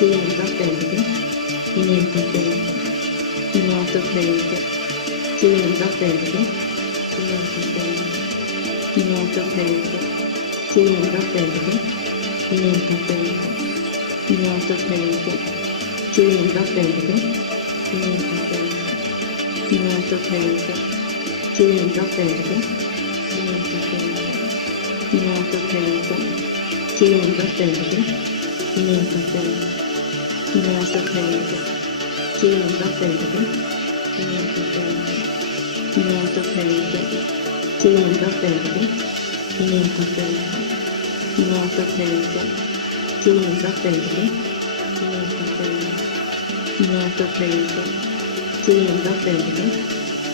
Cinque perde, niente perde, niente perde, cinque perde, niente perde, niente perde, cinque perde, niente perde, niente perde, cinque perde, niente perde, niente perde, cinque perde, niente perde, niente perde, cinque perde, niente perde. Niente perde, cinque perde, niente perde, niente perde, cinque perde, niente perde, niente perde, cinque perde, niente perde, niente perde, cinque perde,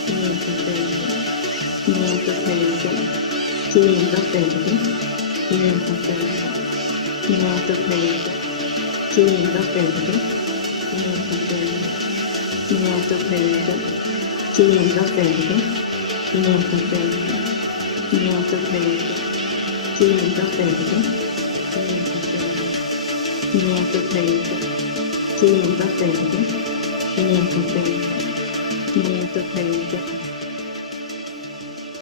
niente perde, niente perde, cinque perde, niente perde, niente perde. Cinque perde, niente perde, niente perde, cinque perde, niente perde, niente perde, cinque perde, niente perde, niente perde, cinque perde, niente perde, niente perde.